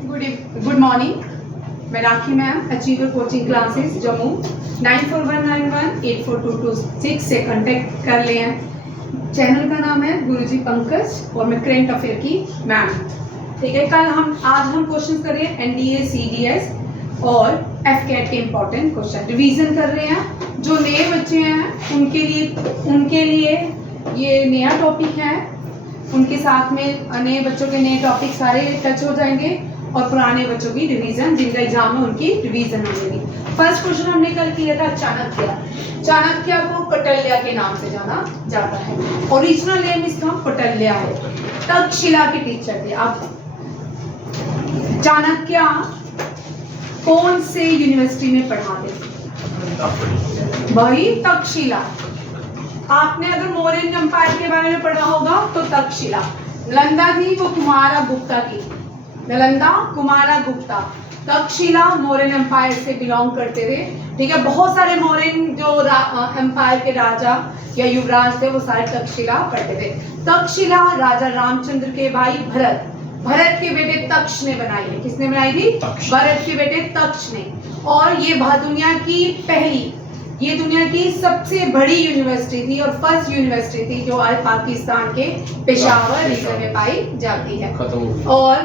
Good morning, मैं Rakhi ma'am, achiever coaching classes Jammu 9419184226 से contact कर ले हैं। चैनल का नाम है गुरुजी पंकज और मैं करेंट अफेयर की मैम। ठीक है, आज हम क्वेश्चन कर रहे हैं एनडीए सीडीएस और एफकेट के इम्पोर्टेंट क्वेश्चन रिवीजन कर रहे हैं। जो नए बच्चे हैं उनके लिए ये नया टॉपिक है, उनके साथ में नए बच्चों के नए टॉपिक सारे टच हो जाएंगे और पुराने बच्चों की रिवीजन, जिनका एग्जाम है उनकी रिवीजन हो जाएगी। फर्स्ट क्वेश्चन हमने कल किया था चाणक्य। चाणक्य को कौटिल्य के नाम से जाना जाता है। ओरिजिनल नेम इसका कौटिल्य है। तक्षशिला के टीचर थे। अब चाणक्य कौन से यूनिवर्सिटी में पढ़ाते थे? वही तक्षशिला। आपने अगर मौर्यन एम्पायर के बारे में पढ़ा होगा तो तक्षशिला। नालंदा थी वो कुमारा गुप्ता की, नालंदा कुमारा गुप्ता। तक्षशिला मौर्यन एम्पायर से बिलोंग करते थे। ठीक है, बहुत सारे मौर्यन जो एम्पायर के राजा या युवराज थे वो सारे तक्षशिला पढ़ते थे। तक्षशिला राजा रामचंद्र के भाई भरत के बेटे तक्ष ने बनाई है। किसने बनाई थी? भरत के बेटे तक्ष ने। और ये दुनिया की सबसे बड़ी यूनिवर्सिटी थी और फर्स्ट यूनिवर्सिटी थी जो आज पाकिस्तान के पेशावर रीजन में पाई जाती है। और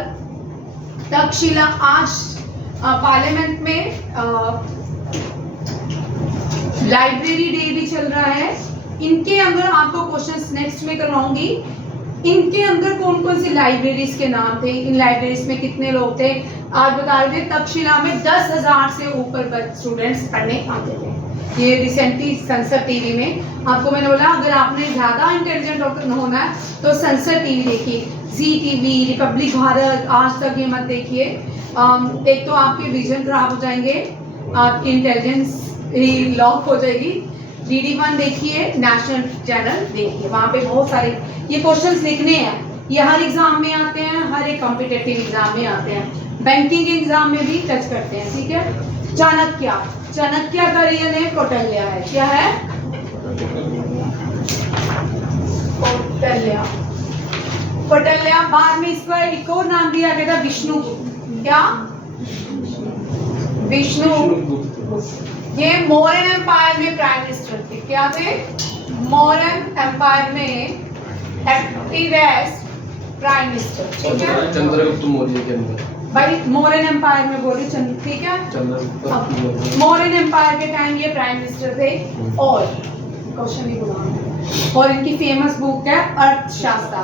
तक्षशिला आज पार्लियामेंट में लाइब्रेरी डे भी चल रहा है। इनके अंदर आपको क्वेश्चंस नेक्स्ट में करवाऊंगी। इनके अंदर कौन कौन सी लाइब्रेरीज के नाम थे, इन लाइब्रेरीज में कितने लोग थे, आज बता रहे थे। तक्षशिला में 10,000 से ऊपर स्टूडेंट्स पढ़ने आते थे। ये रिसेंटली संसद टीवी में आपको मैंने बोला, अगर आपने ज्यादा इंटेलिजेंट होना है तो संसद टीवी देखिए, जी टीवी, रिपब्लिक भारत, आज तक ये मत देखिए। एक तो आपके विजन खराब हो जाएंगे, आपकी इंटेलिजेंस ही लॉक हो जाएगी। DD1 देखिए, नेशनल चैनल देखिए, वहाँ पे बहुत सारे ये क्वेश्चंस लिखने हैं। ये हर एग्जाम में आते हैं, हर एक कॉम्पिटिटिव एग्जाम में आते हैं, बैंकिंग एग्जाम में भी टच करते हैं। ठीक है, चाणक्य का रियल नेम कौटिल्य है। क्या है? कौटिल्य। बाद में इसका एक और नाम दिया गया था विष्णुगुप्त। क्या? विष्णुगुप्त। ये मौर्यन एम्पायर में प्राइम मिनिस्टर थे। क्या थे? मौर्यन एम्पायर में एक्टिवेस्ट प्राइम मिनिस्टर। ठीक है, चंद्रगुप्त मौर्य के अंदर भाई मौर्यन एम्पायर में बोले चंद्र। ठीक है, मौर्यन एम्पायर के टाइम ये प्राइम मिनिस्टर थे। और क्वेश्चन ही बुला, और इनकी फेमस बुक है अर्थशास्त्र।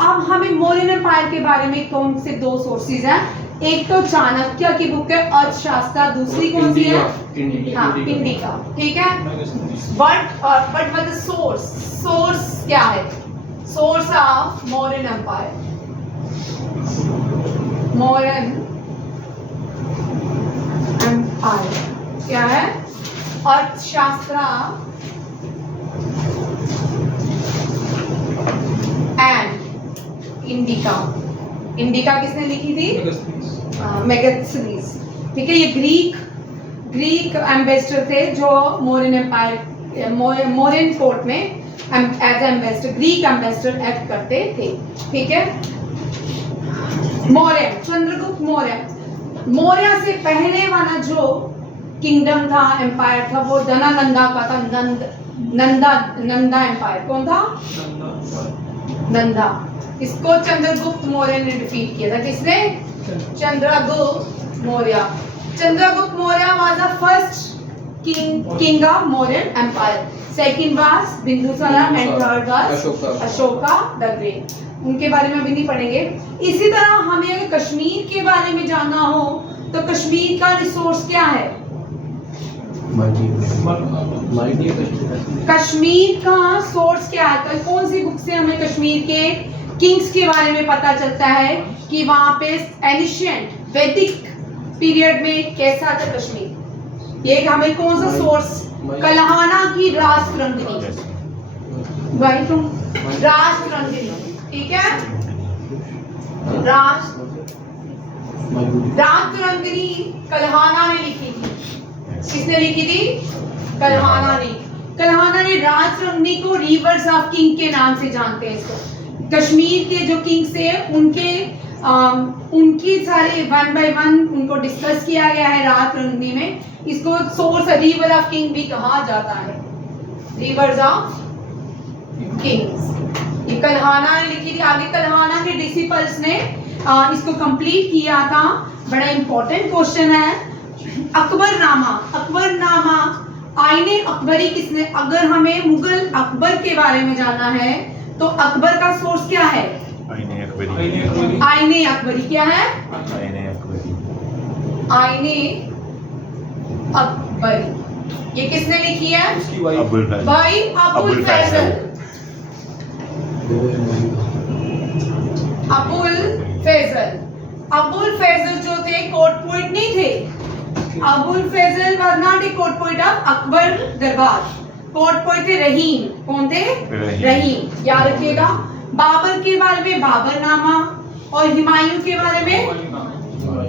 अब हमें मौर्यन एम्पायर के बारे में कौन से दो सोर्सेज हैं? एक तो चाणक्य की बुक है अर्थशास्त्र, दूसरी कौन सी है? इंडिका। ठीक है, बट द सोर्स क्या है? Source of Mauryan empire, Mauryan empire क्या है? अर्थशास्त्र एंड इंडिका। इंडिका किसने लिखी थी? मेगास्थनीज। ठीक है, ये ग्रीक एम्बेसडर थे जो मौर्यन एम्पायर मौर्यन कोर्ट में as ambassador, Greek ambassador act करते थे। ठीक है, मौर्य, चंद्रगुप्त मौर्य से पहले वाला जो किंगडम था, एम्पायर था, वो नंदा का था। नंदा एम्पायर। कौन था? नंदा। इसको चंद्रगुप्त मौर्य ने डिफीट किया था। किसने? Chandragupta Maurya. Chandragupta Maurya was the first king of Mauryan empire. Second was Bindusara and third was Ashoka the great. उनके बारे में अभी नहीं पढ़ेंगे। इसी तरह हमें अगर कश्मीर के बारे में जानना हो तो कश्मीर का रिसोर्स क्या है? कश्मीर का सोर्स क्या है? कौन सी बुक से हमें कश्मीर के किंग्स के बारे में पता चलता है कि वहां पे एंशिएंट वैदिक पीरियड में कैसा था कश्मीर? ये हमें कौन सा सोर्स? कल्हाना की राजतरंगिणी। राजतरंगिणी। ठीक है, राजतरंगिणी कल्हाना ने लिखी थी। किसने लिखी थी? कल्हाना ने। राजतरंगिणी को रिवर्स ऑफ किंग के नाम से जानते हैं इसको। कश्मीर के जो किंग्स थे उनके उनकी सारे वन बाय वन उनको डिस्कस किया गया है रात रंगनी में। इसको सोर्स रिवर ऑफ किंग भी कहा जाता है, रिवर्स ऑफ किंग्स। ये कल्हाना ने लिखी थी। आगे कल्हाना के डिसिपल्स ने इसको कंप्लीट किया था। बड़ा इंपॉर्टेंट क्वेश्चन है। अकबरनामा आईने अकबरी किसने, अगर हमें मुगल अकबर के बारे में जानना है तो अकबर का सोर्स क्या है? आईने अकबरी। आईने अकबरी क्या है? आईने अकबरी। आईने अकबरी ये किसने लिखी है? अबुल फैजल। भाई अबुल फैजल। अबुल फैजल जो थे कोर्ट पोइट नहीं थे। Abul Faizal was not a court poet of Akbar दरबार। कोर्ट पोइट थे रहीम। कौन थे? रहीम। याद रखिएगा। बाबर के बारे में बाबरनामा, और हुमायूं के बारे में,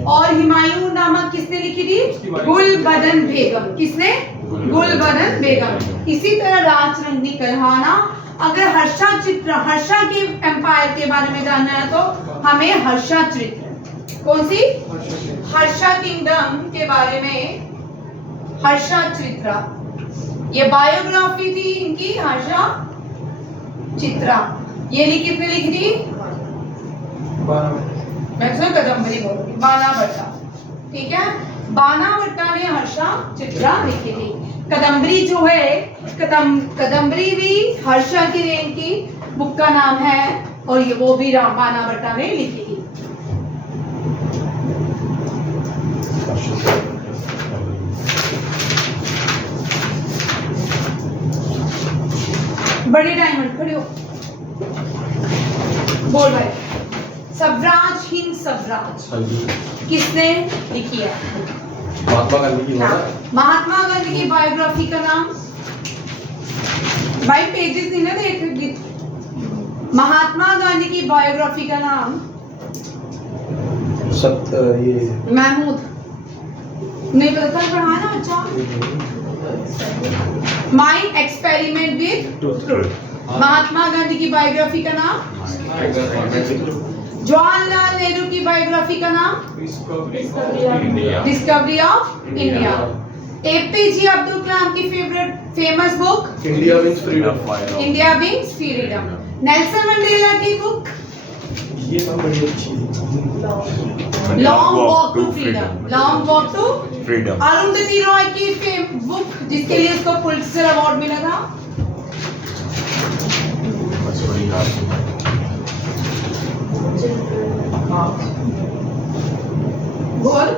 और हुमायूं नामा किसने लिखी थी? गुलबदन बेगम। किसने? गुलबदन बेगम। इसी तरह राजरंगनी कल्हाना। अगर हर्षा के एम्पायर के बारे में जानना है तो हमें हर्षा चरित्र, कौन सी? हर्षा किंगडम के बारे में हर्षा चित्रा, ये बायोग्राफी थी इनकी हर्षा चित्रा। ये किसने लिखी थी? मैं कदम्बरी बोलूंगी, बानाभट्टा। ठीक है, बानाभट्टा ने हर्षा चित्रा लिखी थी। कदम्बरी जो है, कदम्बरी भी हर्षा की रेन की बुक का नाम है, और ये वो भी राम बानाभट्टा ने लिखी थी। बड़े डायमंड खड़े हो, बोल भाई। स्वराज हिंद स्वराज किसने लिखी है? महात्मा गांधी की। महात्मा गांधी की बायोग्राफी का नाम, भाई पेजेस नहीं ना देख। महात्मा गांधी की बायोग्राफी का नाम ये महमूद नहीं पता था, पढ़ा ना अच्छा। My experiment with truth. Mahatma Gandhi की बायोग्राफी का नाम, जवाहरलाल नेहरू की बायोग्राफी का नाम discovery of India. APJ Abdul Kalam की famous book India wins freedom. India wins freedom. Nelson Mandela की बुक ये सब बड़ी अच्छी long walk to freedom. Long walk to freedom. Arundhati Roy की बुक जिसके लिए उसको पुलित्जर अवार्ड मिला था। बोल।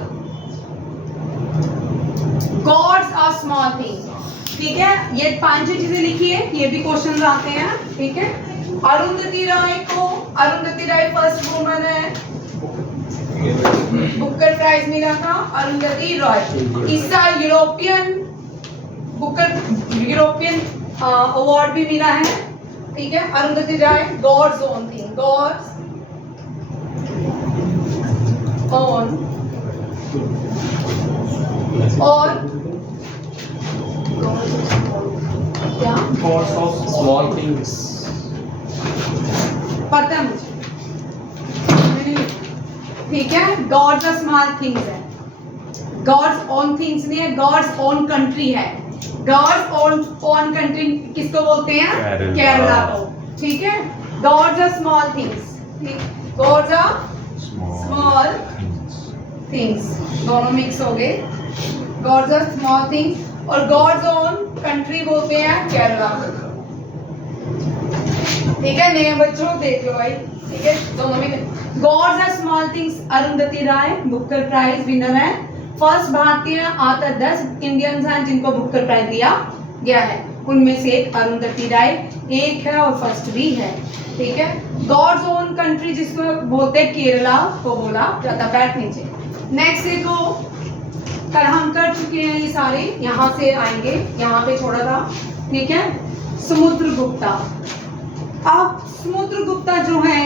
Gods are small things. ठीक है, ये 5 चीजें लिखी है, ये भी क्वेश्चन आते हैं। ठीक है, अरुंधति राय फर्स्ट वुमन है, बुकर प्राइज मिला था अरुंधति रॉय। इस साल यूरोपियन अवार्ड भी मिला है। ठीक है, Arundhati Rai. God's own thing, God's own और क्या स्मॉल थिंग्स। पता मुझे। ठीक है, गॉड्स आर स्मॉल थिंग्स है, गॉड्स ओन थिंग्स नहीं है, गॉड्स ओन कंट्री है। गॉड्स ओन कंट्री किसको बोलते हैं? केरला को। ठीक है, gods are small things. Gods are small things, दोनों मिक्स हो गए। गॉड्स आर स्मॉल थिंग्स और गॉड्स ओन कंट्री बोलते हैं केरला को। ठीक है, नए बच्चों देख लो भाई। ठीक है, दोनों में gods are small things. Arundhati Roy Booker prize winner है। फर्स्ट भारतीय आतर 10 इंडियंस हैं जिनको बुकर प्राइज दिया गया है, उनमें से एक अरुंधति राय एक है और फर्स्ट भी है। ठीक है, गॉड्स ओन कंट्री जिसको बोलते हैं केरला को बोला जाता। बैठ नीचे। नेक्स्ट देखो, कल हम कर चुके हैं ये सारे, यहाँ से आएंगे, यहाँ पे छोड़ा था। ठीक है, समुद्रगुप्ता। अब समुद्रगुप्ता जो है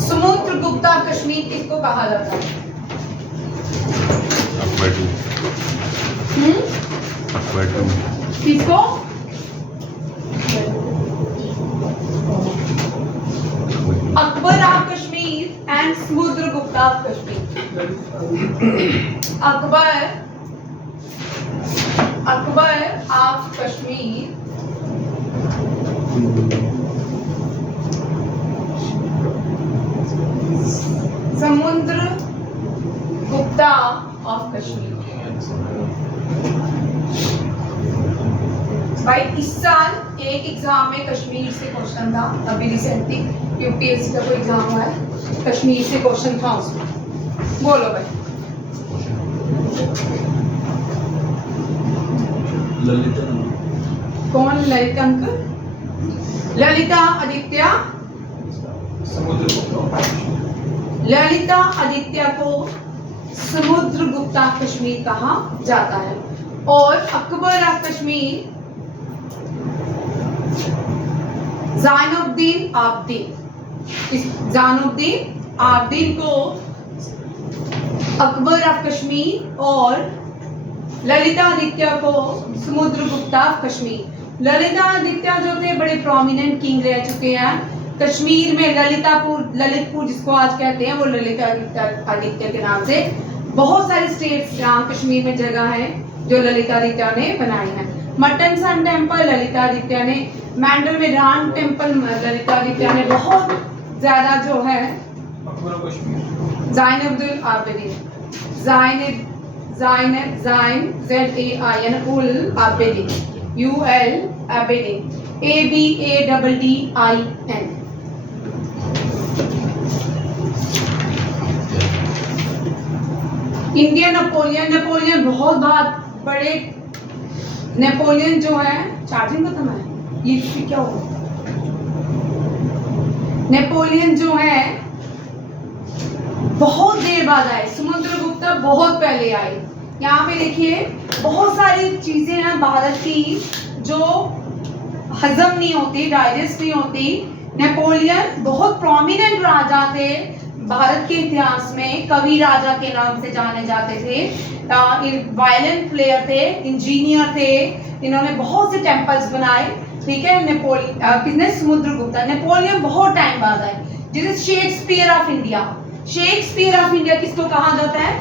समुद्रगुप्ता कश्मीर किसको कहा जाता है? अकबर टू। किसको? Akbar of Kashmir and Samudragupta of Kashmir. Akbar of Kashmir Samudragupta of Kashmir. भाई इस साल एक एग्जाम में कश्मीर से क्वेश्चन था, अभी रिसेंटली यूपीएससी का कोई एग्जाम हुआ है, कश्मीर से क्वेश्चन था उसमें। बोलो भाई। ललिता कौन? ललिता अंकल, ललिता आदित्य। ललिता आदित्य को समुद्रगुप्ता कश्मीर कहा जाता है। और अकबर ऑफ कश्मीर ज़ैनुद्दीन आबदीन। ज़ैनुद्दीन आबदीन को अकबर ऑफ कश्मीर और ललिता आदित्य को समुद्रगुप्ता ऑफ कश्मीर। ललिता आदित्य जो थे बड़े प्रोमिनेंट किंग रह चुके हैं कश्मीर में। ललितपुर जिसको आज कहते हैं वो ललिता आदित्य के नाम से। बहुत सारे स्टेट्स जहाँ कश्मीर में जगह है जो ललिता आदित्य ने बनाई है। Martand sun temple Lalitaditya ने, मैंडल में राम टेम्पल ललिता आदित्य ने, बहुत ज्यादा जो है Zainuddin Abidin, ul Abidin, UL Abidin, ABADDIN। Indian Napoleon बहुत बड़े नेपोलियन जो है। चार्जिंग खत्म है ये क्या हो? नेपोलियन जो है बहुत देर बाद आए, समुद्रगुप्ता बहुत पहले आए। यहाँ पे देखिए बहुत सारी चीजें हैं भारत की जो हजम नहीं होती, डाइजेस्ट नहीं होती। नेपोलियन बहुत प्रोमिनेंट राजा थे भारत के इतिहास में, कवि राजा के नाम से जाने जाते थे। वायलेंट प्लेयर थे, इंजीनियर थे, इन्होंने बहुत से टेम्पल्स बनाए। ठीक है, किसने? समुद्रगुप्ता। नेपोलियन बहुत टाइम बाद आए। जिसे Shakespeare of India, Shakespeare of India किसको कहा जाता है?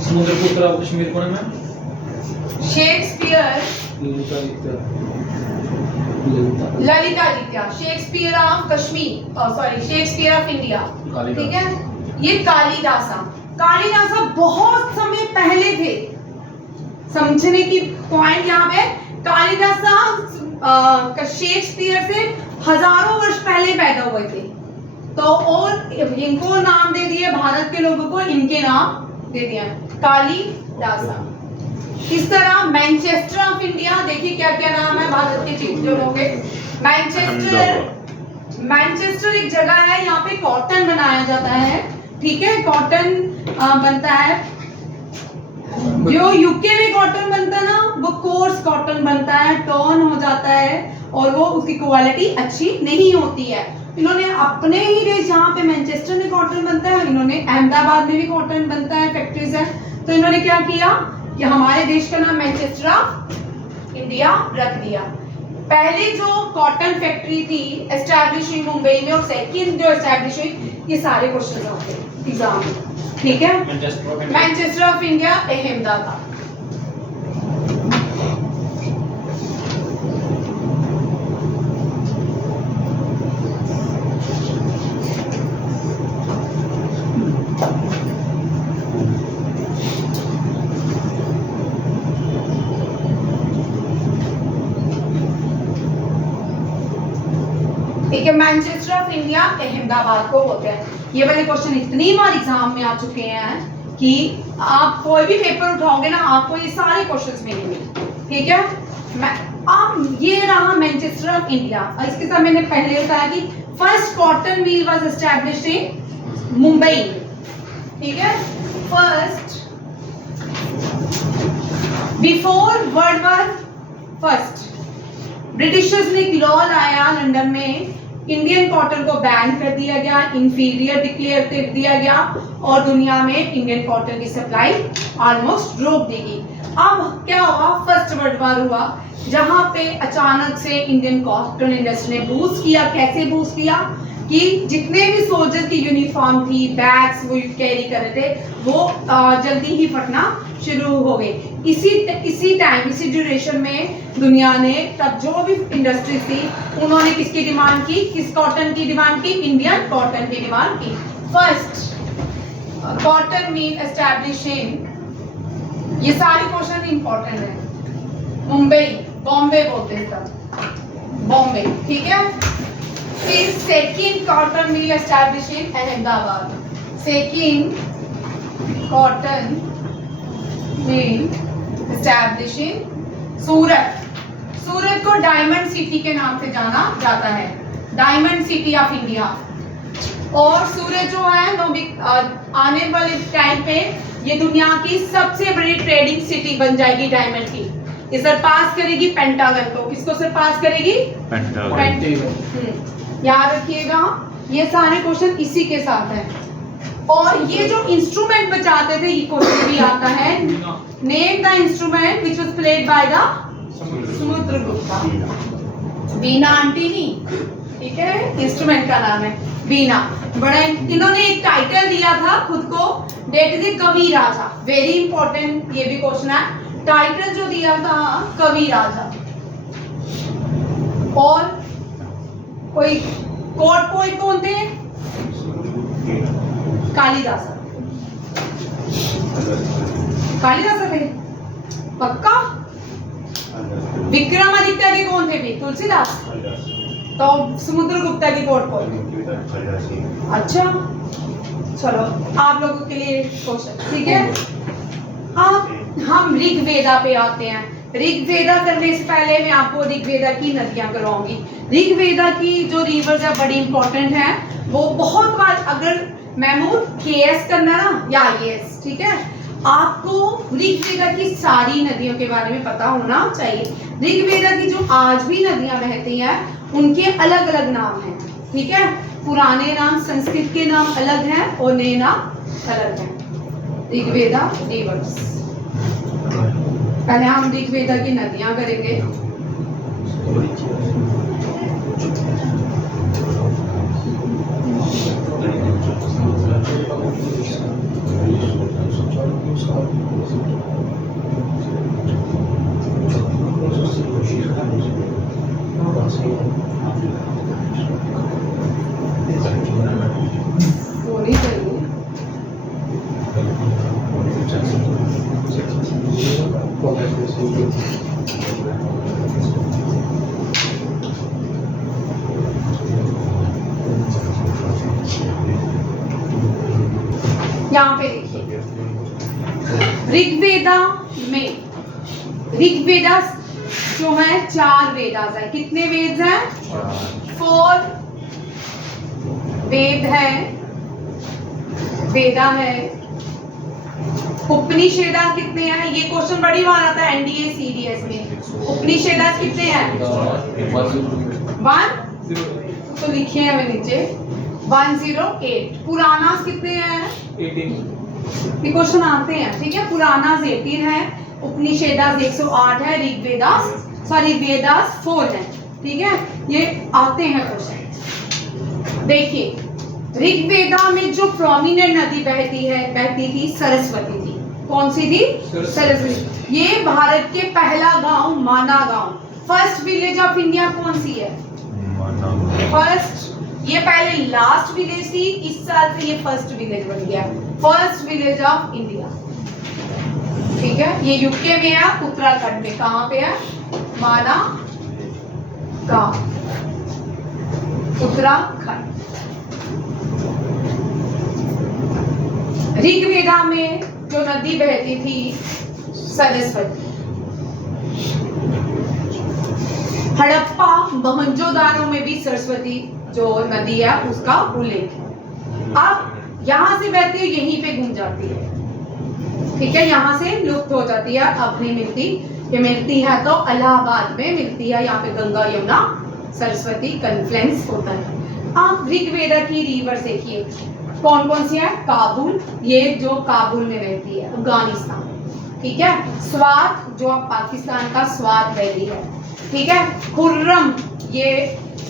समुद्रगुप्ता ऑफ कश्मीर कौन है? Shakespeare Lalitaditya, Shakespeare of Kashmir, sorry Shakespeare of India. ठीक है, ये कालिदासा बहुत समय पहले थे। समझने की पॉइंट यहाँ पे, कालिदासा शेक्सपियर से हजारों वर्ष पहले पैदा हुए थे। तो और इनको नाम दे दिए, भारत के लोगों को इनके नाम दे दिया, कालिदासा। इस तरह मैनचेस्टर ऑफ इंडिया, देखिए क्या क्या नाम है भारत के चीफ जो लोग हैं। मैनचेस्टर एक जगह है, यहाँ पे कॉटन बनाया जाता है। ठीक है, कॉटन बनता है। जो यूके में कॉटन बनता है ना, वो कोर्स कॉटन बनता है, टर्न हो जाता है और वो उसकी क्वालिटी अच्छी नहीं होती है। इन्होंने अपने ही देश जहाँ पे मैनचेस्टर में कॉटन बनता है, इन्होंने अहमदाबाद में भी कॉटन बनता है, फैक्ट्रीज है। तो इन्होंने क्या किया कि हमारे देश का नाम मैनचेस्टर ऑफ इंडिया रख दिया। पहले जो कॉटन फैक्ट्री थी एस्टैब्लिश हुई मुंबई में, और सेकंड जो एस्टैब्लिश हुई, ये सारे क्वेश्चन होते हैं एग्जाम में। ठीक है, मैनचेस्टर ऑफ इंडिया अहमदाबाद। ठीक है, मैनचेस्टर ऑफ इंडिया अहमदाबाद को बोलते हैं। ये वाले क्वेश्चन इतनी बार एग्जाम में आ चुके हैं कि आप कोई भी पेपर उठाओगे ना, आपको ये सारे क्वेश्चंस मिलेंगे। ठीक है, आप ये रहा मैनचेस्टर ऑफ इंडिया। इसके साथ मैंने पहले बताया कि first cotton mill was established in Mumbai. ठीक है, first before world war first Britishers ने एक लॉ लाया लंदन में, इंडियन कॉटन को बैन कर दिया गया, इंफीरियर डिक्लेयर कर दिया गया और दुनिया में इंडियन कॉटन की सप्लाई ऑलमोस्ट रोक दी गई। अब क्या हुआ, फर्स्ट वर्ल्ड वॉर हुआ, जहां पे अचानक से इंडियन कॉटन इंडस्ट्री ने बूस्ट किया। कैसे बूस्ट किया कि जितने भी सोल्जर की यूनिफॉर्म थी, बैग्स वो कैरी कर रहे थे, वो जल्दी ही फटना शुरू हो गए। इसी टाइम, इसी ड्यूरेशन में दुनिया ने, तब जो भी इंडस्ट्री थी, उन्होंने किसकी डिमांड की, किस कॉटन की डिमांड की, इंडियन कॉटन की डिमांड की। फर्स्ट कॉटन मील एस्टैब्लिशिंग, ये सारे क्वेश्चन इंपॉर्टेंट है। मुंबई, बॉम्बे बोलते हैं तब, बॉम्बे, ठीक है। फिर second cotton mill establishing Ahmedabad, second cotton mill establishing Surat. Surat को डायमंड सिटी के नाम से जाना जाता है, डायमंड सिटी ऑफ इंडिया। और सूरत जो है आने वाले टाइम पे ये दुनिया की सबसे बड़ी ट्रेडिंग सिटी बन जाएगी डायमंड की। ये सरपास करेगी पेंटागन को। किसको सरपास करेगी? पेंटागन। याद रखिएगा, ये सारे क्वेश्चन इसी के साथ है। और ये जो इंस्ट्रूमेंट बचाते थे, ये क्वेश्चन भी आता है। Name the instrument which was played by the Samudragupta. Beena aunty नहीं, ठीक है, इंस्ट्रूमेंट का नाम है बीना। बड़ा इन्होंने एक टाइटल दिया था खुद को, डेट इज कवि राजा। वेरी इंपॉर्टेंट ये भी क्वेश्चन है। टाइटल जो दिया था कवि राजा। और कोई कोर्ट पोइट कौन थे? कालिदास। कालिदास थे पक्का। विक्रमादित्य के कौन थे? भी तुलसीदास। तो समुद्रगुप्ता की कोर्ट पोइट। अच्छा, चलो आप लोगों के लिए क्वेश्चन, ठीक है। अब हम ऋग्वेदा पे आते हैं। ऋग्वेदा करने से पहले मैं आपको ऋग्वेदा की नदियां करवाऊंगी। ऋग्वेदा की जो रिवर्स है बड़ी इंपॉर्टेंट है। वो बहुत बार अगर महमूद केएस करना ना या आईएएस, ठीक है, आपको ऋग्वेदा की सारी नदियों के बारे में पता होना चाहिए। ऋग्वेदा की जो आज भी नदियां बहती हैं उनके अलग अलग नाम हैं, ठीक है। पुराने नाम, संस्कृत के नाम अलग हैं और नए नाम अलग हैं। ऋग्वेदा रिवर्स। पहले हम ऋग्वेदा की नदियां करेंगे। होनी चाहिए। यहाँ पे देखिए ऋग्वेदा में, ऋग्वेदा जो है 4 वेदास है। कितने वेद हैं? 4 वेद है, वेदा है। उपनिषेदा कितने हैं? ये क्वेश्चन बड़ी बार आता है एनडीए सीडीएस में। उपनिषेदा कितने हैं? 1 तो लिखे हैं मैं नीचे 108। पुराणास कितने हैं? 18। ये क्वेश्चन आते हैं, ठीक है। पुराणास 18 है, उपनिषेदास 108 है, वेदास 4 है, ठीक है। ये आते हैं क्वेश्चन। देखिए ऋग्वेदा में जो प्रोमिनेंट नदी बहती थी सरस्वती थी। कौन सी थी? सरस्वती। ये भारत के पहला गांव माना गांव। फर्स्ट विलेज ऑफ इंडिया कौन सी है? फर्स्ट। ये पहले लास्ट विलेज थी, इस साल से ये फर्स्ट विलेज बन गया, फर्स्ट विलेज ऑफ इंडिया, ठीक है। ये यूके में है, उत्तराखंड में। कहां पे है? माना गांव, उत्तराखंड। ऋग्वेदा में जो नदी बहती थी सरस्वती। हड़प्पा मोहनजोदारो में भी सरस्वती जो नदी है उसका उल्लेख है। अब यहां से बहती है, यहीं पे घूम जाती है, ठीक है, यहां से लुप्त हो जाती है, अब नहीं मिलती। ये मिलती है तो इलाहाबाद में मिलती है, यहाँ पे गंगा यमुना सरस्वती कन्फ्लुएंस होता है। आप ऋग्वेदा की रिवर देखिए कौन कौन सी है? काबुल, ये जो काबुल में रहती है, अफगानिस्तान, ठीक है। स्वात जो पाकिस्तान का स्वात वैली है, ठीक है। खुर्रम ये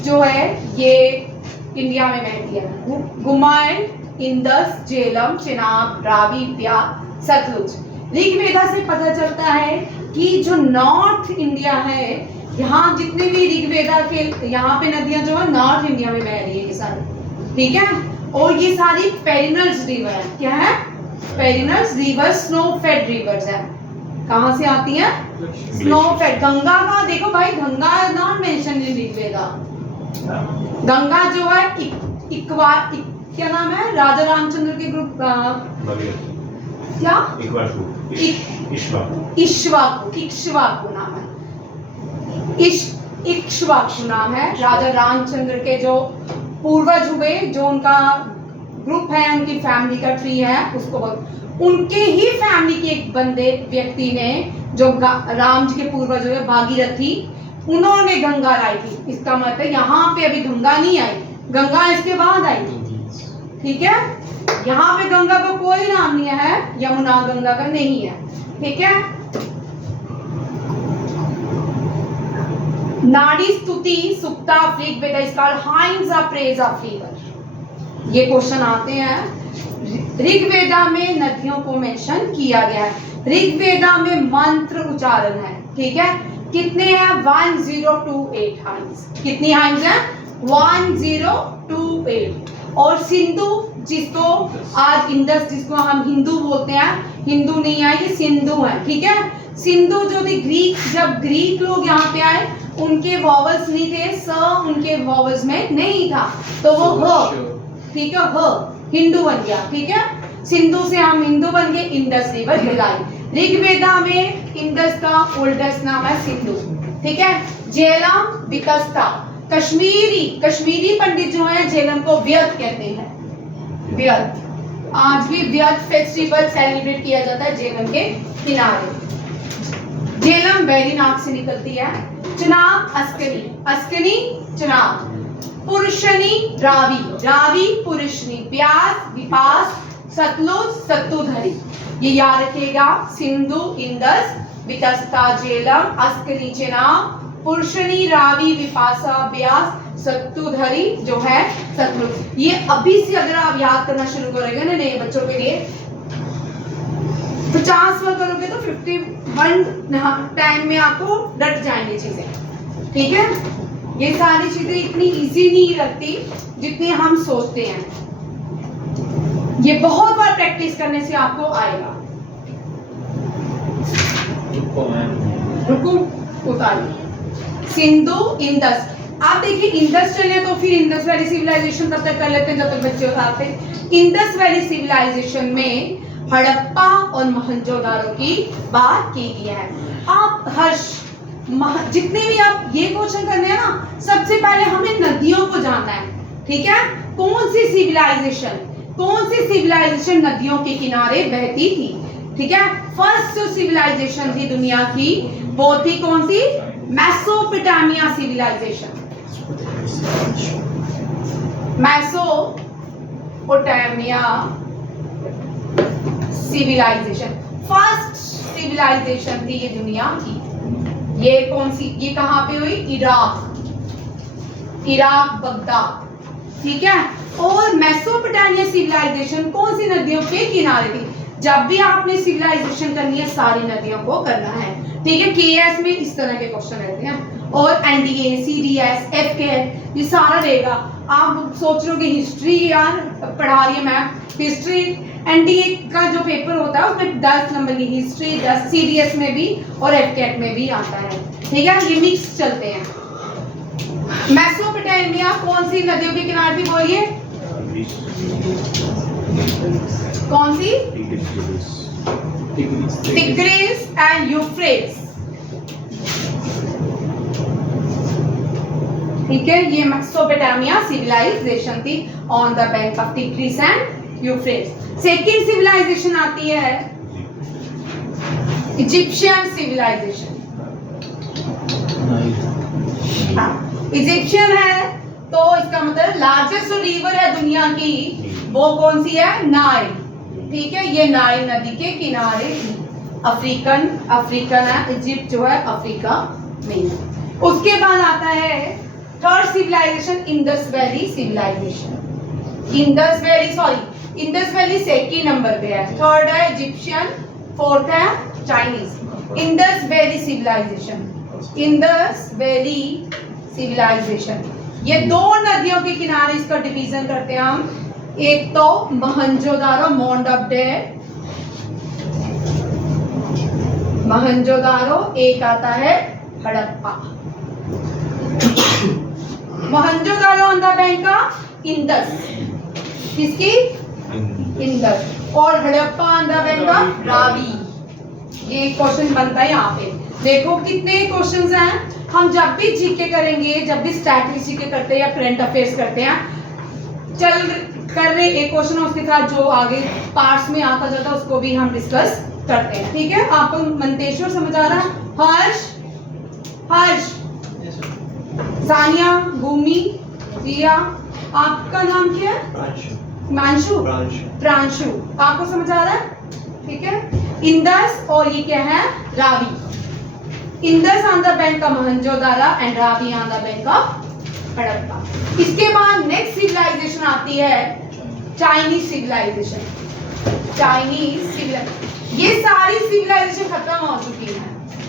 जो है ये इंडिया में बहती है। गुमायन, इंदस, झेलम, चिनाब, रावी, ब्यास, सतलुज। ऋग्वेदा से पता चलता है कि जो नॉर्थ इंडिया है, यहाँ जितने भी ऋग्वेदा के यहाँ पे नदियां जो है नॉर्थ इंडिया में बह रही है ये सारी, ठीक है। और ये सारी पेरिनल्स रिवर है। क्या है? पेरिनल्स रिवर, स्नो फेड रिवर्स है। कहाँ से आती है? Snow fade. गंगा का देखो भाई, Ganga is not mention in Rigveda. Ganga जो है क्या नाम है? राजा रामचंद्र के ग्रुप क्या? इक्ष्वाकु नाम है। इक्ष्वाकु नाम है। राजा रामचंद्र के जो पूर्वज हुए, जो उनका ग्रुप है, उनकी फैमिली का ट्री है, उसको उनके ही फैमिली के एक बंदे व्यक्ति ने, जो राम जी के पूर्वज हुए भागीरथी, उन्होंने गंगा लाई थी। इसका मतलब यहाँ पे अभी गंगा नहीं आई, गंगा इसके बाद आई थी, ठीक है। यहाँ पे गंगा का कोई नाम नहीं है, यमुना गंगा का नहीं है, ठीक है। Nadi Stuti Sukta Rigveda is called hymns of praise of river. ये क्वेश्चन आते हैं। ऋग्वेदा में नदियों को मेंशन किया गया है। ऋग्वेदा में मंत्र उच्चारण है, ठीक है। कितने हैं? 1028 हाइम्स। कितनी हाइम्स हैं? 1028। और सिंधु, जिसको आज इंडस, जिसको हम हिंदू बोलते हैं, हिंदू नहीं है ये, सिंधु है, ठीक है। सिंधु जो थी ग्रीक, जब ग्रीक लोग यहाँ पे आए, उनके वॉवल्स नहीं थे, स उनके वॉवल्स में नहीं था, तो वो ह, ठीक है, ह हिंदू बन गया, ठीक है। सिंधु से हम हिंदू बन गए, इंडस रिवर कहलाई। ऋग्वेदा में इंडस का ओल्डेस्ट नाम है सिंधु, ठीक है। झेलम, वितस्ता। कश्मीरी पंडित जो है झेलम को व्यत कहते हैं, व्यत। आज भी व्यत फेस्टिवल सेलिब्रेट किया जाता है झेलम के किनारे। झेलम वैरीनाग से निकलती है। चिनाब, अस्कनी, चिनाब। पुरुषनी, रावी, पुरुषनी। ब्यास, विपास, सतलुज, सत्तुधरी। ये याद रखिएगा। सिंधु, इंडस, वितस्ता, झेलम, अस्कनी, चिनाब, पुरुषनी, रावी, विपासा, ब्यास, सत्तुधरी जो है सतलुज। ये अभी से अगर आप याद करना शुरू करोगे ना नए बच्चों के लिए, 50 बार करोगे तो 51 टाइम में आपको रट जाएंगी चीजें, ठीक है। ये सारी चीजें इतनी इजी नहीं लगती जितनी हम सोचते हैं। ये बहुत बार प्रैक्टिस करने से आपको आएगा। रुको, उतारिए। सिंधु, इंडस। आप देखिए इंडस चले तो फिर इंडस वैली सिविलाइजेशन तब तक कर लेते हैं जब तक बच्चे उतारते हैं। इंडस वैली सिविलाइजेशन में हड़प्पा और मोहनजोदारो की बात की गई है। आप जितने भी आप ये क्वेश्चन करने हैं ना, सबसे पहले हमें नदियों को जानना है, ठीक है। कौन सी सिविलाइजेशन नदियों के किनारे बहती थी, ठीक है। फर्स्ट जो सिविलाइजेशन थी दुनिया की, वो थी कौन सी? Mesopotamia civilization. Mesopotamia civilization first civilization थी ये दुनिया की। ये कौन सी? ये कहाँ पे हुई? इराक, बगदाद, ठीक है। और मेसोपोटामिया सिविलाइजेशन कौन सी नदियों के किनारे थी? जब भी आपने सिविलाइजेशन करनी है सारी नदियों को करना है, ठीक है। केएस में इस तरह के क्वेश्चन रहते हैं, और एनडीए, सीडीएस, एफके, ये सारा रहेगा। आप सोच रहे हो कि हिस्ट्री यार पढ़ा रही है मैथ, हिस्ट्री एनडीए का जो पेपर होता है उसमें 10 नंबर की हिस्ट्री, 10 सीडीएस में भी और एफकेट में भी आता है, ठीक है। ये मिक्स चलते हैं। मेसोपोटामिया कौन सी नदियों के किनारे थी बोलिए? कौन सी? टिग्रिस एंड यूफ्रेट्स, ठीक है। ये मेसोपोटामिया सिविलाइजेशन थी on the bank of Tigris and Euphrates. Second civilization आती है इजिप्शियन सिविलाइजेशन। इजिप्शियन है तो इसका मतलब लार्जेस्ट रिवर है दुनिया की, वो कौन सी है? नाइल, ठीक है। ये नाइल नदी के किनारे थी, अफ्रीकन है, इजिप्ट जो है अफ्रीका में है। उसके बाद आता है third civilization, Indus valley civilization. Indus valley second number पे है, थर्ड है इजिप्शियन, फोर्थ है चाइनीज। इंडस वैली सिविलाइजेशन, ये दो नदियों के किनारे इसका डिवीजन करते हैं हम। एक तो मोहनजोदारो, मोहनजोदारो, एक आता है Harappa. Mohenjodaro on the bank of Indus, किसकी? इंडस। और Harappa on the bank of Ravi. ये क्वेश्चन बनता है यहाँ पे। देखो कितने क्वेश्चंस हैं। हम जब भी जीके करेंगे, जब भी स्ट्रैटेजी जीके करते हैं या करंट अफेयर्स करते हैं, कर रहे एक क्वेश्चन है, उसके साथ जो आगे पार्ट्स में आता जाता है उसको भी हम डिस्कस करते हैं। ठीक है, आपको मंतेश्वर समझ आ रहा है? हर्ष, सानिया, भूमि, रिया, आपका नाम क्या है? हिमांशु, प्रांशु, आपको समझ आ रहा है? ठीक है। इंडस और ये क्या है? Ravi. Indus on the bank of Mohenjodaro and Ravi on the bank of Harappa. इसके बाद नेक्स्ट सिविलाइजेशन आती है चाइनीज सिविलाइजेशन। ये सारी सिविलाइजेशन खत्म हो चुकी है।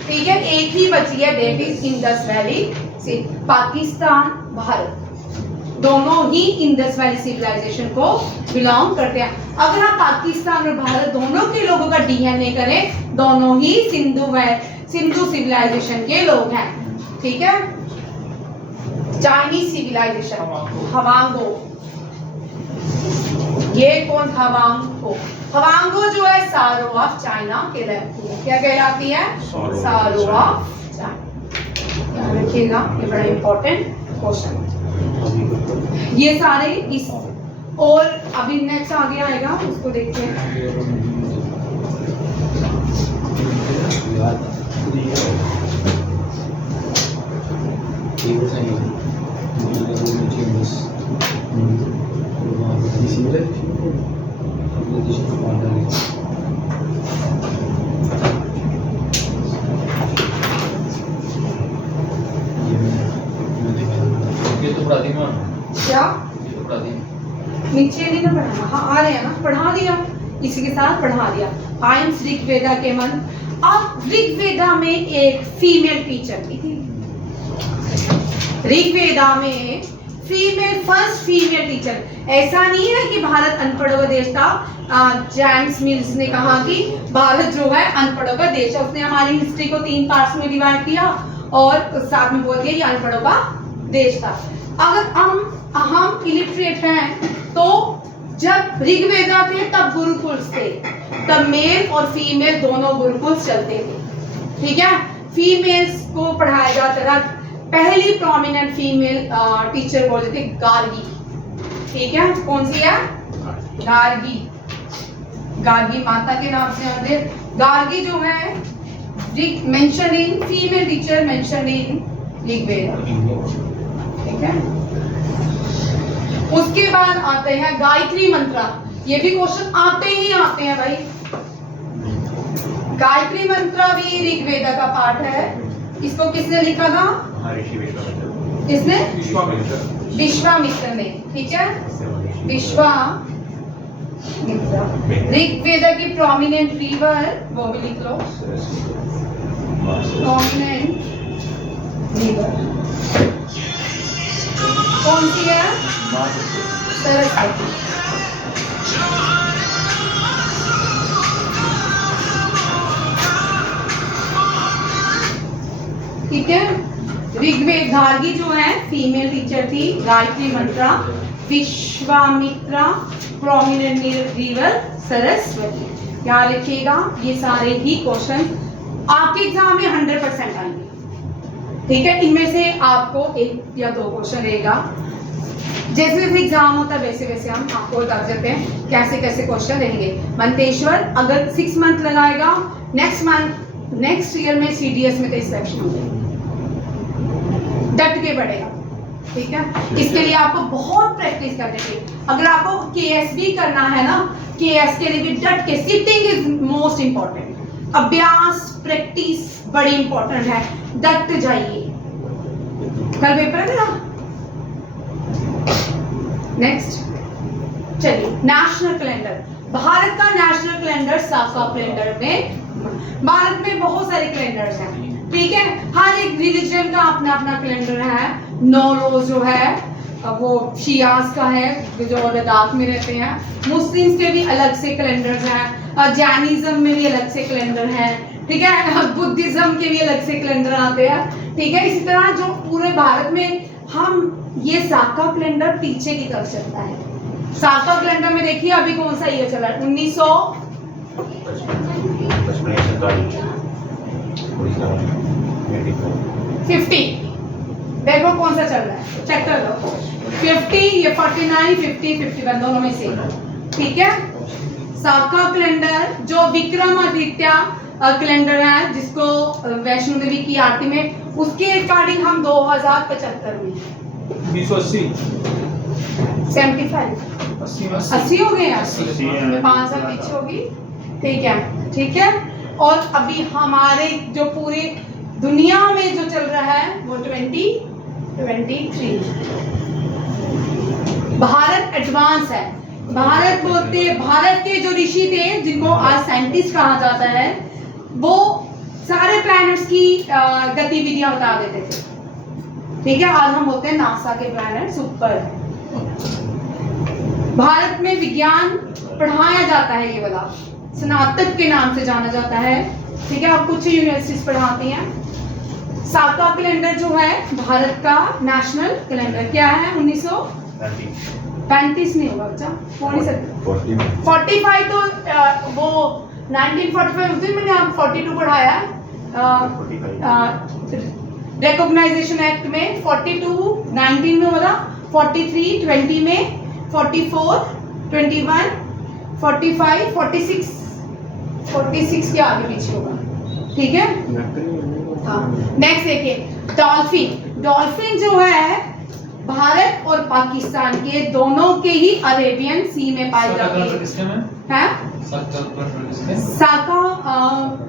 ठीक है, एक ही बची है, डेट इज इंडस वैली से। पाकिस्तान, भारत दोनों ही इंडस वैली सिविलाइजेशन को बिलोंग करते हैं। अगर हम पाकिस्तान और भारत दोनों के लोगों का डीएनए करें, दोनों ही सिंधु सिविलाइजेशन के लोग हैं। ठीक है। चाइनीज सिविलाइजेशन, हवांगो, ये कौन? हवांगो जो है सारो ऑफ चाइना कहलाती है। क्या कहलाती है? सारो ऑफ चाइना। याद रखिएगा, ये बड़ा इंपॉर्टेंट क्वेश्चन। ये सारे इस, और अभी नेक्स्ट आगे आएगा, उसको देखते हैं। क्या नीचे नहीं ना पढ़ाना? हाँ, आ रहे हैं ना, पढ़ा दिया, इसी के साथ पढ़ा दिया। आइंस ऋग्वेदा के मन। अब ऋग्वेदा में एक फीमेल टीचर भी थी। ऋग्वेदा में फर्स्ट फीमेल टीचर। ऐसा नहीं है कि भारत अनपढ़ों का देश था। जेम्स मिल्स ने कहा कि भारत जो है अनपढ़ों का देश है। उसने हमारी हिस्ट्री को 3 पार्ट्स में डिवाइड किया और साथ में बोल दिया ये अनपढ़ों का देश था। अगर हम इलिटरेट हैं तो जब ऋग्वेदा थे तब गुरुकुल थे, तब मेल और फीमेल दोनों गुरुकुल चलते थे। ठीक है, फीमेल्स को पढ़ाया जाता था। पहली प्रोमिनेंट फीमेल टीचर बोलते थे गार्गी। ठीक है, कौन सी है? गार्गी माता के नाम से आते। गार्गी जो है mention in female teacher mention in Rigveda. ठीक है, उसके बाद आते हैं गायत्री मंत्र। ये भी क्वेश्चन आते ही आते हैं भाई। गायत्री मंत्र भी ऋग्वेदा का पार्ट है। इसको किसने लिखा था? किसने? विश्वामित्र ने। ठीक है, विश्वामित्र। ऋग्वेदा की प्रोमिनेंट रिवर वो भी लिख लो, प्रोमिनेंट रिवर कौन सी है? सरस्वती। ठीक है, ऋग्वेद गार्गी जो है फीमेल टीचर थी। गायत्री मंत्रा, विश्वामित्रा, प्रोमिनेंट रिवर सरस्वती। याद रखिएगा, ये सारे ही क्वेश्चन आपके एग्जाम में 100% आएंगे। ठीक है, इनमें से आपको 1 या 2 क्वेश्चन रहेगा। जैसे जैसे एग्जाम होता है वैसे वैसे हम आपको बता देते हैं कैसे कैसे क्वेश्चन रहेंगे। मंतेश्वर अगर 6 मंथ लगाएगा, नेक्स्ट ईयर में CDS में 23 सिलेक्शन हो जाएगी। डट के बढ़ेगा। ठीक है, इसके लिए आपको बहुत प्रैक्टिस करनी चाहिए। अगर आपको KS भी करना है ना, KS के लिए भी डट के, सिटिंग इज मोस्ट इंपॉर्टेंट। अभ्यास प्रैक्टिस बड़ी इंपॉर्टेंट है, डटते जाइए। कल पेपर है ना। नेक्स्ट चलिए, नेशनल कैलेंडर। भारत का नेशनल कैलेंडर साका कैलेंडर में, भारत में बहुत सारे कैलेंडर्स हैं, ठीक है। हर एक रिलीजन का अपना अपना कैलेंडर है। नौरोज जो है वो शियास का है, जो लद्दाख में रहते हैं। मुस्लिम्स के भी अलग से कैलेंडर्स हैं, जैनिज्म में भी अलग से कैलेंडर हैं, ठीक है। बुद्धिज्म के भी अलग से कैलेंडर आते हैं, ठीक है। इसी तरह जो पूरे भारत में हम ये साका कैलेंडर पीछे की तरफ चलता है। साका कैलेंडर में देखिए अभी कौन सा ईयर चला है, 1950। देखो कौन सा चल रहा है, चेक कर लो। 50, ये 49, 50, 51 दोनों में से, ठीक है। साका कैलेंडर जो विक्रमादित्य कैलेंडर है, जिसको वैष्णो देवी की आरती में, उसके अकॉर्डिंग हम 2075 में 280 75 80 हो गए, 5 साल पीछे होगी, ठीक है, ठीक है। और अभी हमारे जो पूरे दुनिया में जो चल रहा है वो 2023। भारत एडवांस है। भारत बोलते, भारत के जो ऋषि थे जिनको आज साइंटिस्ट कहा जाता है, वो सारे प्लैनेट्स की गतिविधियां बता देते थे, ठीक है। आज हम होते हैं नासा के प्लैनेट्स ऊपर। भारत में विज्ञान पढ़ाया जाता है, ये वाला स्नातक के नाम से जाना जाता है, ठीक है। आप कुछ यूनिवर्सिटीज पढ़ाती हैं। साका कैलेंडर जो है भारत का नेशनल कैलेंडर क्या है, 1935 नहीं होगा बच्चा, 45 तो वो 1945 उस दिन मैंने आप 42 पढ़ाया है रिकॉग्नाइजेशन एक्ट में। 42 19 में होगा, 43 20 में, 44 21 45 46 के आगे पीछे होगा, ठीक है। हाँ, नेक्स्ट देखिए, डॉल्फिन। डॉल्फिन जो है भारत और पाकिस्तान के दोनों के ही अरेबियन सी में पाई जाती है। साका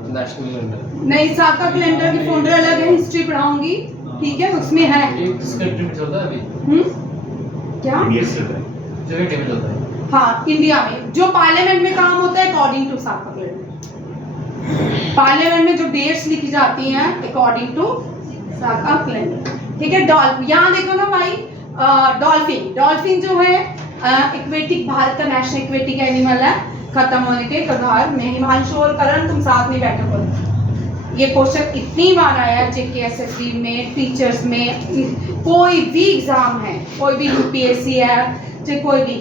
नेशनल कैलेंडर नहीं, साका कैलेंडर की फोल्डर अलग है, हिस्ट्री पढ़ाऊंगी, ठीक है, उसमें है। एक किस कंट्री में चलता है अभी? क्या जो इंडिया में चलता है? हाँ, इंडिया में जो पार्लियामेंट में काम होता है according to Saka calendar. Parliament में जो डेट्स लिखी जाती हैं अकॉर्डिंग टू साका कैलेंडर, ठीक है। डॉल्फिन यहाँ देखो ना भाई, डॉल्फिन। डॉल्फिन जो है इक्वेटिक, भारत का नेशनल इक्वेटिक एनिमल है, खत्म होने के कगार में। हिमांशु और करण तुम साथ में बैठे हो। ये क्वेश्चन इतनी बार आया है JKSSB में, टीचर्स में, कोई भी एग्जाम है, कोई भी UPSC है, चाहे कोई भी।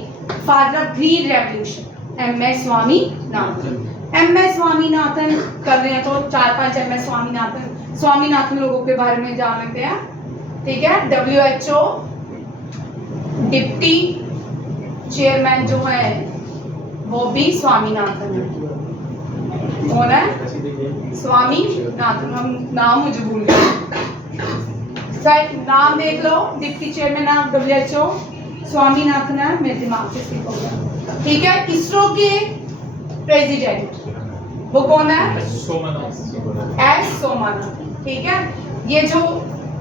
Father of green revolution MS Swaminathan. MS Swaminathan कर रहे हैं तो 4-5 MS स्वामीनाथन लोगों के बारे में जान लेते हैं, ठीक है। WHO डिप्टी चेयरमैन जो है वो भी स्वामीनाथन है। कौन है? स्वामीनाथन। हम नाम मुझे भूल गए, नाम देख लो। Deputy chairman of WHO Swaminathan है, मेरे दिमाग से स्किप हो गया, ठीक है। इसरो के प्रेसिडेंट वो कौन है? S सोमनाथ, ठीक है। ये जो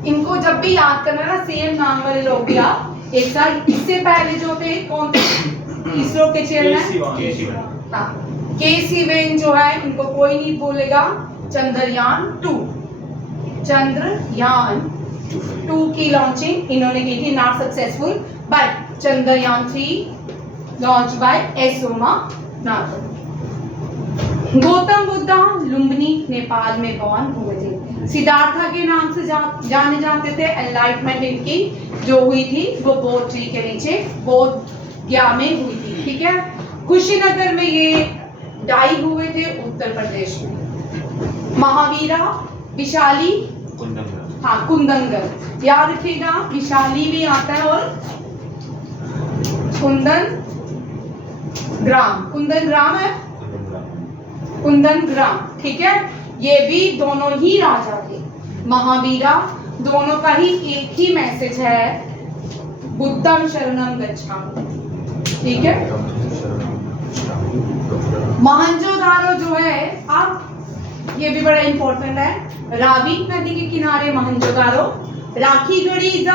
इनको जब भी याद करना ना, सेम नाम वाले लोग भी आप एक साथ। इससे पहले जो थे कौन थे इसरो के चेयरमैन? के सिवन जो है, इनको कोई नहीं बोलेगा। चंद्रयान 2 की लॉन्चिंग इन्होंने की थी, not successful, but Chandrayaan 3 launch by S Somanathan. Gautam Buddha Lumbini Nepal में बॉर्न हुए थे। सिद्धार्था के नाम से जाने जाते थे। एनलाइटमेंट इनकी जो हुई थी वो बोध ट्री के नीचे बोध गया में हुई थी, ठीक है। कुशीनगर में ये डाई हुए थे, उत्तर प्रदेश में। महावीरा, विशाली, हाँ कुंदनगढ़, याद रखिएगा, विशाली भी आता है और कुंदन ग्राम है, कुंदन ग्राम, ठीक है। ये भी दोनों ही राजा थे। महावीरा, दोनों का ही एक ही मैसेज है, बुद्धम शरणम गच्छामि, ठीक है। मोहनजोदारो जो है, अब ये भी बड़ा इंपॉर्टेंट है। रावी नदी के किनारे Mohenjodaro. Rakhigarhi is the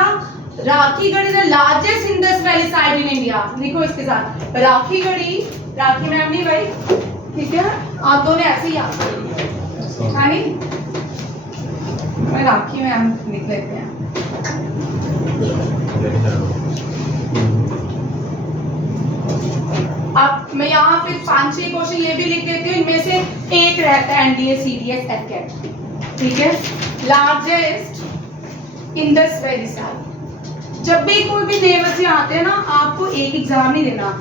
largest Indus valley site in India. लिखो इसके साथ राखीगढ़ी, राखी मैम नहीं भाई, ठीक है, आप दोनों ऐसे ही याद करोगे, है नहीं? मैं राखी मैम लिख लेते हैं। अब मैं यहाँ पे 5-6 क्वेश्चन ये भी लिख देती हूँ, इनमें से एक रहता है एनडीए सीडीएस एकेट, ठीक है। Largest Indus valley site. जब भी कोई भी नए बच्चे आते हैं ना, आपको एक एग्जाम नहीं देना,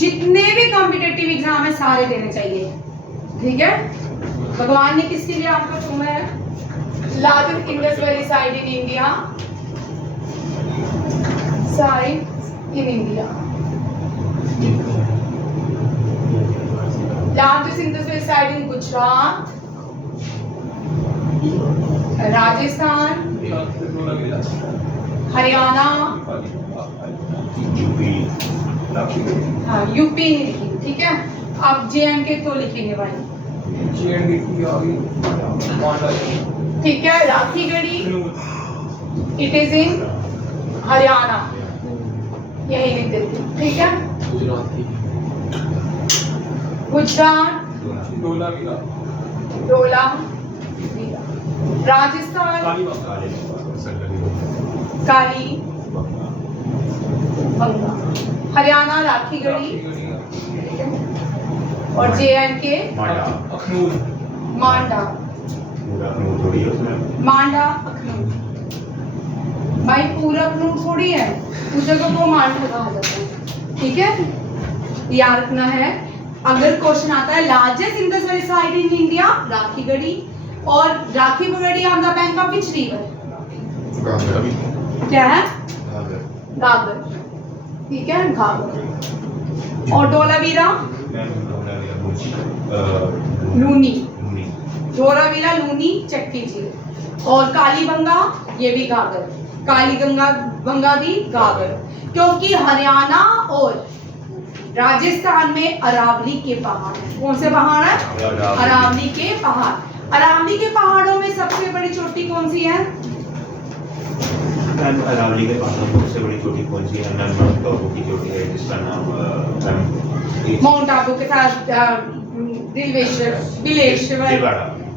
जितने भी कॉम्पिटिटिव एग्जाम है सारे देने चाहिए, ठीक है। भगवान ने किसके लिए आपको चुना है? Largest Indus valley site in India, site in India, largest Indus valley site in Gujarat, Rajasthan, Haryana, हाँ यूपी नहीं लिखी, ठीक है। आप जेएंडके तो लिखेंगे भाई, ठीक है। Rakhigarhi it is in Haryana, यही लिख देती हूँ, ठीक है। गुजरात, डोला, राजस्थान, काली बंगा, हरियाणा राखीगढ़ी, और जेएंडके मांडा, मांडा अखनूर। भाई पूरा अखनूर थोड़ी है, उस जगह को मांडा कहा जाता है, ठीक है, याद रखना है। अगर क्वेश्चन आता है largest Indus valley site in India, Rakhigarhi, और Rakhigarhi on the bank of which river? क्या है? घाघर, ठीक है, घाघर। और धोलावीरा, लूनी, धोलावीरा, लूनी, चक्की झील। और कालीबंगा, ये भी घाघर, काली गंगा बंगा भी घाघर, क्योंकि हरियाणा और राजस्थान में अरावली के पहाड़ हैं। कौन से पहाड़ हैं? अरावली के पहाड़। अरावली के पहाड़ों में सबसे बड़ी चोटी कौन सी है? अरावली के पहाड़ों में सबसे बड़ी चोटी कौन सी है? माउंट आबू की चोटी है, जिसका नाम माउंट आबू के साथ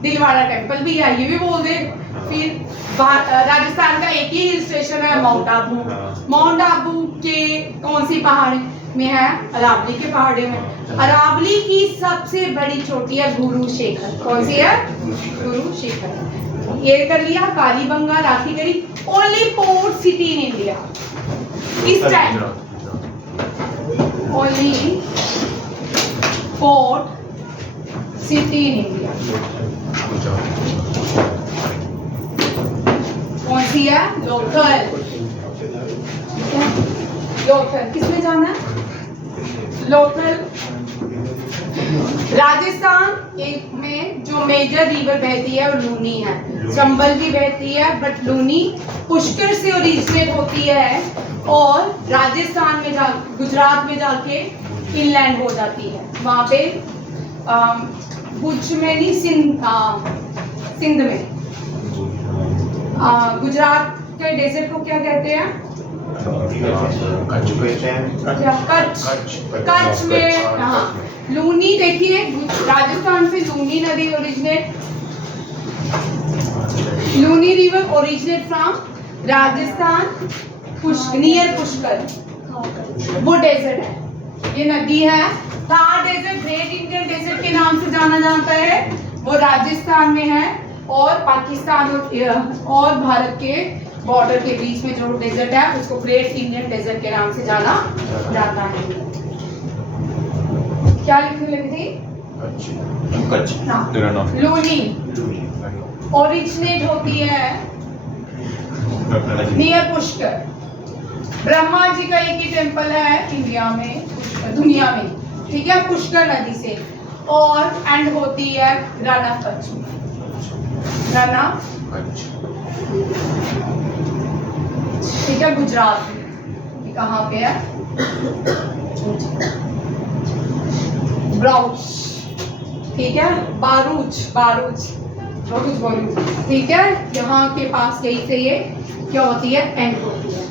दिलवाड़ा टेम्पल भी है, ये भी बोल दे। फिर राजस्थान का एक ही हिल स्टेशन है माउंट आबू। माउंट आबू के कौन सी पहाड़ में है? अरावली के पहाड़ों में। अरावली की सबसे बड़ी चोटी है गुरु शेखर। कौन सी है? गुरु शेखर। ये कर लिया। Kalibangan, Rakhigarhi, only port city in India इस time, only port city in India. कौन सी है? लोकल। लोकल किसमें जाना है? लोकल। राजस्थान में जो मेजर रिवर बहती है वो लूनी है। चंबल भी बहती है, बट लूनी पुष्कर से ओरिजिनेट होती है और राजस्थान में गुजरात में जाके इनलैंड हो जाती है। वहाँ पे भुज में नहीं, सिंध में। गुजरात के डेजर्ट को क्या कहते हैं? कच्छ में। हाँ, लूनी देखिए, राजस्थान से लूनी नदी originate, Luni river originate from Rajasthan, near Pushkar, वो डेजर्ट है, ये नदी है। Thar desert great Indian desert के नाम से जाना जाता है, वो राजस्थान में है और पाकिस्तान और भारत के बॉर्डर के बीच में जो डेजर्ट है उसको ग्रेट इंडियन डेजर्ट के नाम से जाना जाता है। क्या लिखने लगी थी? हाँ, लूनी ओरिजिनेट होती है नियर पुष्कर। ब्रह्मा जी का एक ही टेम्पल है इंडिया में, दुनिया में, ठीक है, पुष्कर नदी से। और एंड होती है run of Kutch, run of, ठीक है, गुजरात में। कहाँ पे है? ब्राउच, ठीक है, बारूच, बारूच और कुछ बोलूँ, ठीक है। यहाँ के पास यही से ये क्या होती है, एंड होती है।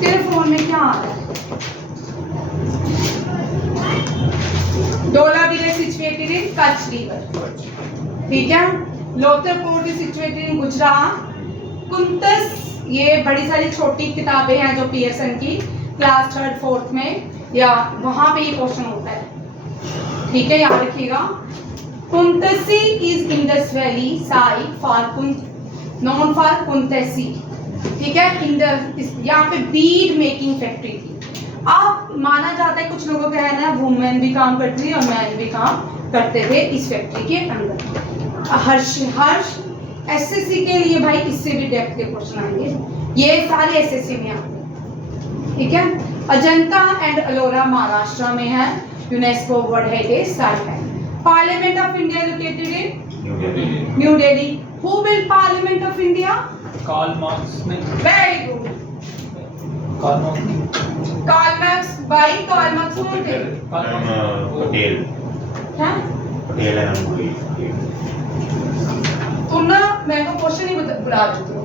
तेरे फोन में क्या आ रहा है? Dolabir is situated in Kutch River, ठीक है। Lothal port is situated in Gujarat. Kuntasi, ये बड़ी सारी छोटी किताबें हैं जो पियर्सन की क्लास 3rd 4th में या वहां पे ये क्वेश्चन होता है, ठीक है, याद रखिएगा। Kuntasi is Indus valley site for known for Kuntasi, ठीक है। यहाँ पे बीड मेकिंग फैक्ट्री थी। अब माना जाता है, कुछ लोगों का कहना है वुमेन भी काम करती थी और मैन भी काम करते थे इस फैक्ट्री के अंदर। हर्ष एसएससी के लिए भाई इससे भी डेप्थ के क्वेश्चन आएंगे, ये सारे एसएससी में आते हैं, ठीक है। अजंता एंड अलोरा महाराष्ट्र में है, यूनेस्को वर्ल्ड हेरिटेज साइट है। Parliament of India located in New Delhi. Who built parliament of India? Karl Marx ने। Very good. कार्ल मार्क्स भाई, कार्ल मार्क्स कौन थे? पटेल। क्या? पटेल है नाम कोई। तुम ना मेरे को क्वेश्चन ही बुला चुके हो।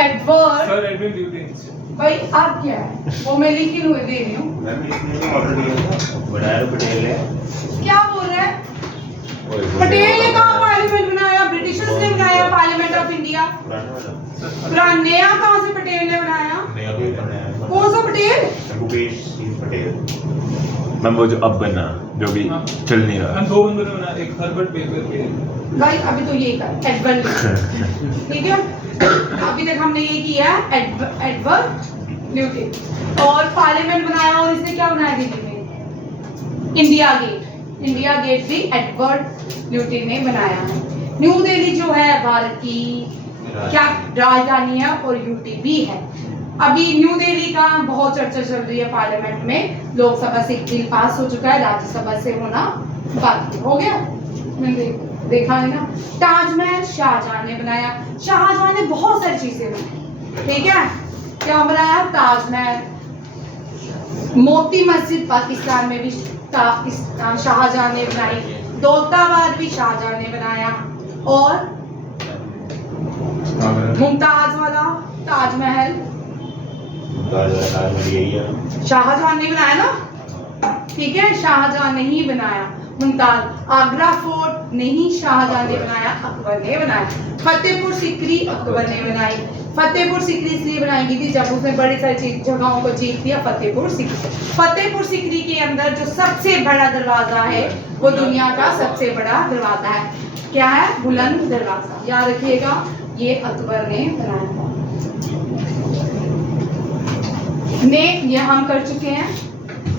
Edward sir Edwin Lutyens. भाई आप क्या है वो मैं लिख के दे रही हूँ। मैम इसने ऑर्डर दिया था, बनाया तो पटेल है। क्या बोल रहा है? पटेल ने कहा पार्लियामेंट बनाया, ब्रिटिशर्स ने बनाया पार्लियामेंट ऑफ इंडिया। पुराना नया कहाँ से पटेल ने बनाया? नया कोई बनाया। कौन सा पटेल? भूपेश सिंह पटेल। मैम वो जो अब बना, जो भी चल नहीं रहा। हम दो बंदों ने बना, एक हर्बर्ट बेकर के। भाई अभी तो ये कर एडवर्ड, ठीक है। अभी तक हमने ये किया एडवर्ड ल्यूटिन। और पार्लियामेंट बनाया, और इसने क्या बनाया दिल्ली में? India gate. इंडिया गेट भी एडवर्ड ल्यूटिन ने बनाया है। न्यू दिल्ली जो है भारत की क्या राजधानी है और यूटी भी है। अभी न्यू दिल्ली का बहुत चर्चा चल रही है पार्लियामेंट में। लोकसभा से एक बिल पास हो चुका है, राज्यसभा से होना बाकी हो गया। मैंने देखा है ना। ताजमहल शाहजहां ने बनाया। शाहजहां ने बहुत सारी चीजें बनाई, ठीक है। क्या बनाया? ताजमहल। मोती मस्जिद पाकिस्तान में भी शाहजहां ने बनाई। दौलताबाद भी शाहजहां ने बनाया। और मुमताज वाला ताजमहल शाहजहां ने बनाया ना, ठीक है। शाहजहां ने ही बनाया। मुमताज। आगरा फोर्ट नहीं शाहजहां ने बनाया, अकबर ने बनाया। फतेहपुर सीकरी अकबर ने बनाई। फतेहपुर सीकरी इसलिए बनाई गई थी जब उसने बड़ी सारी जगहों को जीत लिया। फतेहपुर सीकरी। फतेहपुर सीकरी के अंदर जो सबसे बड़ा दरवाजा है वो दुनिया का सबसे बड़ा दरवाजा है। क्या है? बुलंद दरवाजा। याद रखिएगा, ये अकबर ने बनाया था। ये हम कर चुके हैं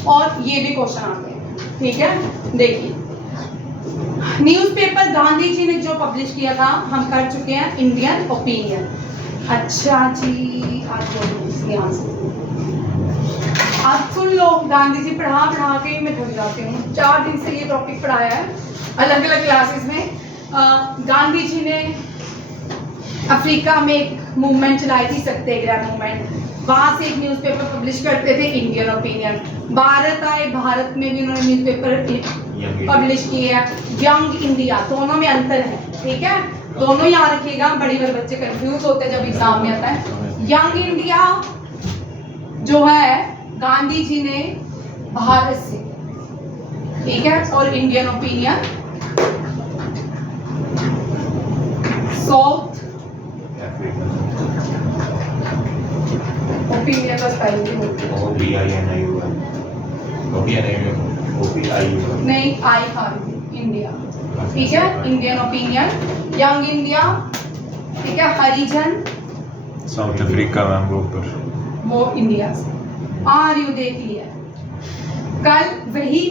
और ये भी क्वेश्चन आते हैं, ठीक है। देखिए, न्यूज़पेपर गांधी जी ने जो पब्लिश किया था हम कर चुके हैं, इंडियन ओपिनियन। अच्छा जी, आज बोलो इसके आंसर। अब सुन लो, गांधी जी पढ़ा के ही मैं थक जाती हूँ। 4 दिन से ये टॉपिक पढ़ाया है अलग अलग क्लासेस में। गांधी जी ने अफ्रीका में एक मूवमेंट चलाई थी, सत्याग्रह मूवमेंट। वहां से एक न्यूज़पेपर पब्लिश करते थे, इंडियन ओपिनियन। भारत आए, भारत में भी उन्होंने न्यूज़पेपर पब्लिश किए हैं। यंग इंडिया, दोनों में अंतर है, ठीक है। दोनों याद रखिएगा, बड़ी बार बच्चे कंफ्यूज होते हैं जब एग्जाम में आता है। यंग इंडिया जो है गांधी जी ने भारत से, ठीक है। और इंडियन ओपिनियन साउथ ओपिनियन का स्पेलिंग होती है नहीं, आई खाली इंडिया, ठीक है। इंडियन ओपिनियन, यंग इंडिया, ठीक है। हरिजन साउथ अफ्रीका मैम वो ऊपर, वो इंडिया से। यू देख लिया कल वही,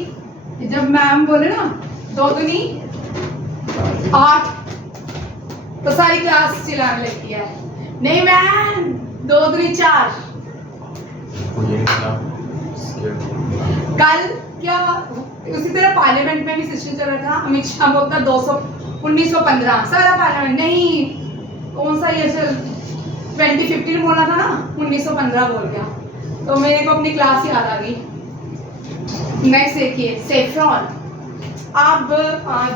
जब मैम बोले ना 2 दूनी 8 तो सारी क्लास चिल्लाने लगती है, नहीं मैम 2 दूनी 4। कल क्या उसी तरह पार्लियामेंट में भी सेशन चल रहा था। अमित शाह बोलता 1915 सारा पार्लियामेंट नहीं, कौन सा ये 2015 बोला था ना, 1915 बोल गया। तो मेरे को अपनी क्लास याद आ गई। नेक्स्ट देखिए, सेफ्रॉन। आप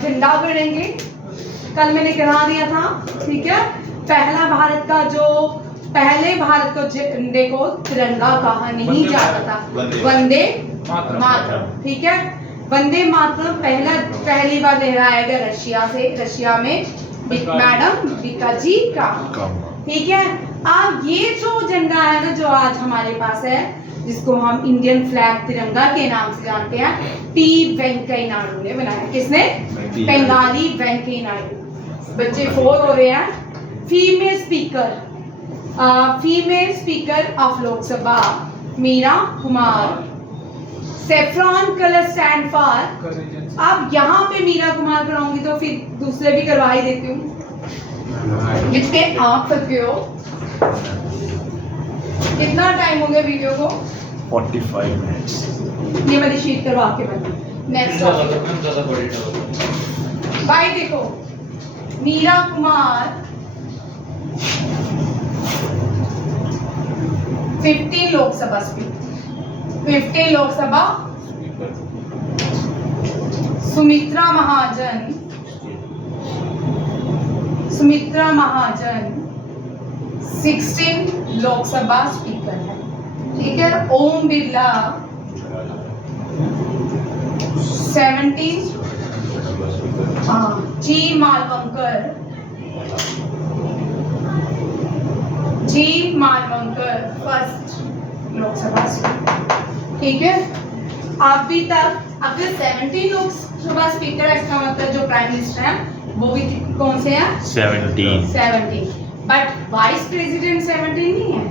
झंडा गड़ेंगे कल मैंने करा दिया था, ठीक है। पहले भारत को झंडे को तिरंगा कहा नहीं जाता था, वंदे मातरम, ठीक है। वंदे मातरम पहली बार लहराया गया रशिया में मैडम विकाजी का, ठीक है। अब ये जो झंडा है ना जो आज हमारे पास है, जिसको हम इंडियन फ्लैग तिरंगा के नाम से जानते हैं, टी वेंकैया नायडू ने बनाया। किसने? बंगाली वेंकैया नायडू। बच्चे 4 हो रहे हैं। Female speaker of Lok Sabha Meera Kumar. Saffron colour stand for, अब यहाँ पे मीरा कुमार कराऊंगी तो फिर दूसरे भी करवा ही देती हूँ जिसके आप सकते हो। कितना टाइम हो गया वीडियो को? 45 मिनट्स। ये वाली शीट करवा के बना। नेक्स्ट भाई देखो, मीरा कुमार 15 लोकसभा स्पीकर, 15 लोकसभा। सुमित्रा महाजन 16 लोकसभा स्पीकर है, ठीक है। ओम बिरला 17, जी मालवंकर फर्स्ट लोकसभा स्पीकर, ठीक है। अभी तक अगर 17 लोकसभा स्पीकर है, इसका मतलब जो प्राइम मिनिस्टर है वो भी कौन से हैं? 17। बट वाइस प्रेसिडेंट 17 नहीं है,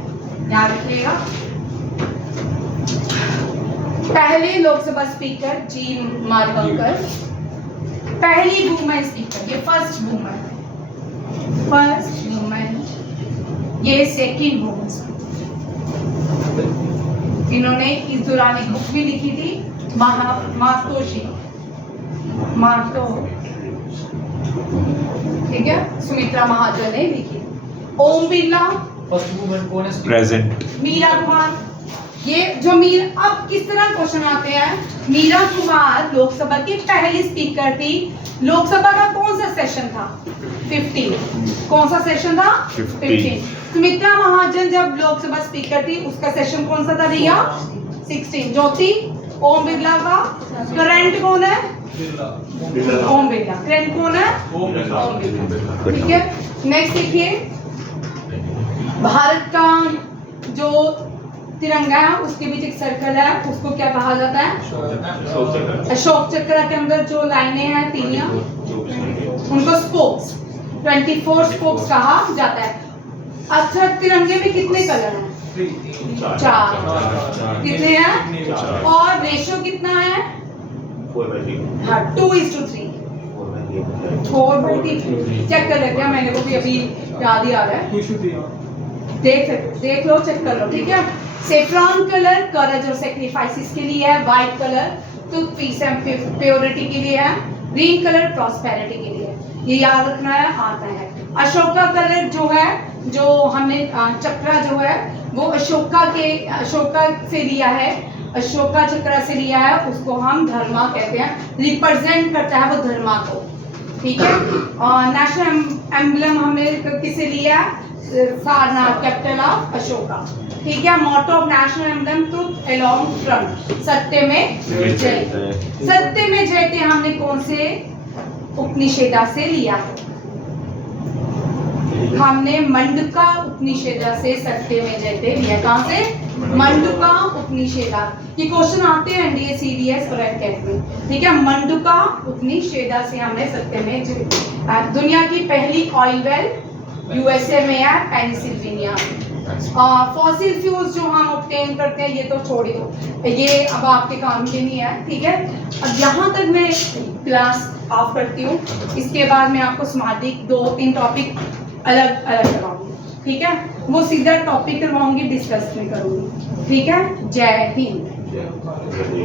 याद रखिएगा। पहले लोकसभा स्पीकर जी मालवंकर, पहली वुमेन स्पीकर, ये फर्स्ट वुमेन, ये सेकंड वुमेन। इन्होंने इस दौरान एक बुक भी लिखी थी, मातो, ठीक है, सुमित्रा महाजन ने लिखी। ओम बिरला फर्स्ट वुमेन कौन है? प्रेजेंट मीरा कुमार। ये जो अब किस तरह क्वेश्चन आते हैं? मीरा कुमार लोकसभा की पहली स्पीकर थी। लोकसभा का कौन सा सेशन था? 15। कौन सा सेशन था? 15। सुमित्रा महाजन जब लोकसभा स्पीकर थी उसका सेशन कौन सा था भैया? 16। ज्योति ओम बिरला का करंट कौन है? ओम बिरला। करंट कौन है? ओम बिरला, ठीक है। नेक्स्ट देखिए, भारत का जो तिरंगा है उसके बीच एक सर्कल है, उसको क्या कहा जाता है? अशोक चक्र के अंदर जो लाइनें हैं तीनियां, उनको स्पोक्स, 24 स्पोक्स कहा जाता है। अच्छा, तिरंगे में कितने कलर हैं? 4। कितने हैं? और रेशियो कितना है? 2:3। 4/3 चेक कर लेते हैं, मैंने को भी अभी याद ही आ रहा है। देख लो, चेक कर लो, ठीक है। सेफ्रॉन कलर करेज और सैक्रिफाइसेस के लिए है, white colour truth, peace and purity के लिए है, ग्रीन कलर प्रॉस्पेरिटी के लिए, ये याद रखना है, आता है। अशोका कलर जो है, जो हमने चक्र जो है वो अशोका से लिया है, अशोका चक्र से लिया है, उसको हम धर्मा कहते हैं, रिप्रेजेंट करता है वो धर्मा को, ठीक है। और नेशनल एम्बलम हमने किसे लिया है? सारनाथ, कैपिटल ऑफ अशोका, ठीक है। Motto of national emblem truth along front, सत्य में जयते। सत्य में जयते हमने कौन से उपनिषेदा से लिया है? हमने मंडूका उपनिषेदा से सत्य में जयते लिया। कहां से? मंडूका उपनिषेदा। ये क्वेश्चन आते हैं एनडीए, सीडीएस और एनकेट में, ठीक है। मंडूका उपनिषेदा से हमने सत्य में जयते। दुनिया की पहली ऑयल वेल यूएसए में है, पेनिसिल्वेनिया में। फॉसिल फ्यूल्स जो हम ऑब्टेन करते हैं ये तो छोड़ ही दो, ये अब आपके काम के नहीं है, ठीक है। अब यहाँ तक मैं क्लास ऑफ करती हूँ, इसके बाद मैं आपको समाजिक 2-3 टॉपिक अलग करवाऊंगी, ठीक है। वो सीधा टॉपिक करवाऊंगी, डिस्कस में करूंगी, ठीक है। जय हिंद।